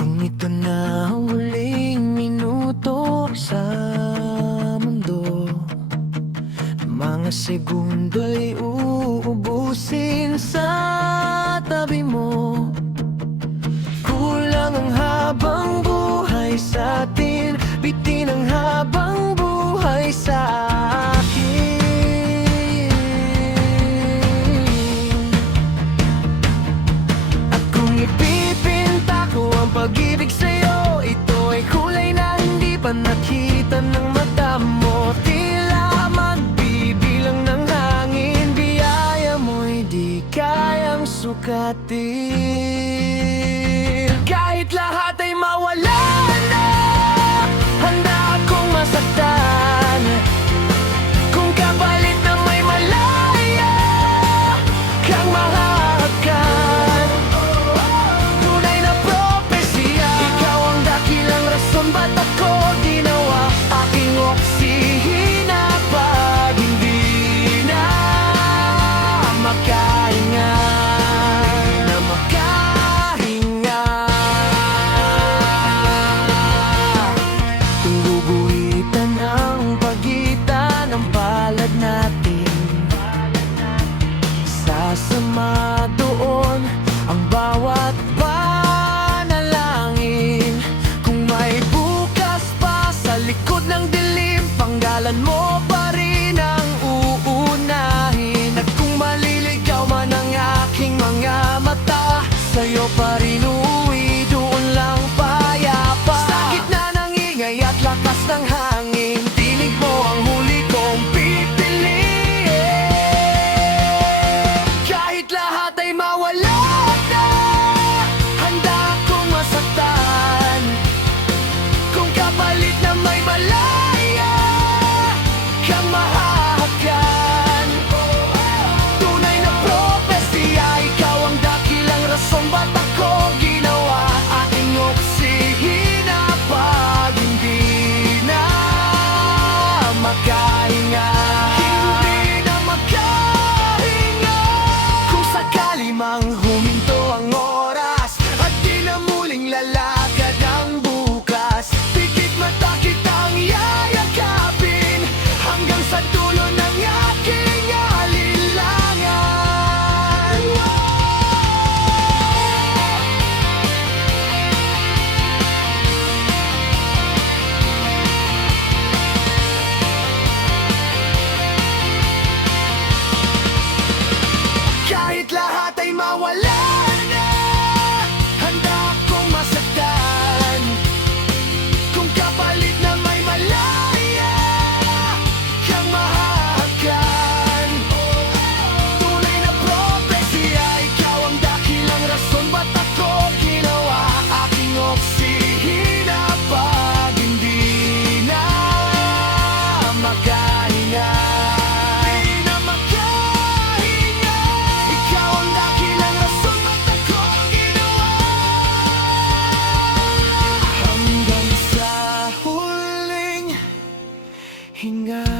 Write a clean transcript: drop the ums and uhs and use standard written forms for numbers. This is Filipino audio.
Kung ito na ang huling minuto sa mundo, mga segundo'y uubusin sa tabi mo. Kulang ang habang buhay sa atin, bitin ang habang buhay sa akin. At kung ipipinta ko ang pag-ibig sa'yo, ito ay kulay na hindi pa nakita ng mata mo. Tila magbibilang ng hangin, biyaya mo'y di kayang sukatin. Kahit lahat ay mawala na, handa akong masaktan. Kung kapalit na may malaya kang mahahakan. Tunay na propesya, ikaw ang dakilang rason ba't ako ginawa aking oksihina pag hindi na makahinga. Kung guguhitan ang pagitan ng palad natin, sasama doon ang bawat panalangin. Kung may bukas pa sa likod ng dilim, panggalan mo pa rin ang uunahin. At kung maliligaw man ang aking mga mata, sa'yo pa rin uuwi, doon lang payapa. Sa gitna ng ingay at lakas ng hangin, tinig mo ang huli kong pipiliin. Kahit lahat ay mawala na, handa akong masaktan. Kung kapalit na may malaya kang mahahakan. Tunay na propesya, ikaw ang dakilang rason ba't ako ginawa aking oksihina pag hindi na makahinga. Hindi na makahinga. Kung sakali mang huminto ang oras at di na muling lalakad ang bukas, pikit mata kitang yayakapin hanggang sa dulo ng aking alinlangan. Kahit lahat ay mawala na, handa akong masaktan. Kung kapalit na may malaya kang mahahakan. Tunay na propesya, ikaw ang dakilang rason ba't ako ginawa aking oksihina pag hindi na makahinga. Hindi na makahinga. Ikaw ang dakilang rason ba't ako ginawa hanggang sa huling hinga.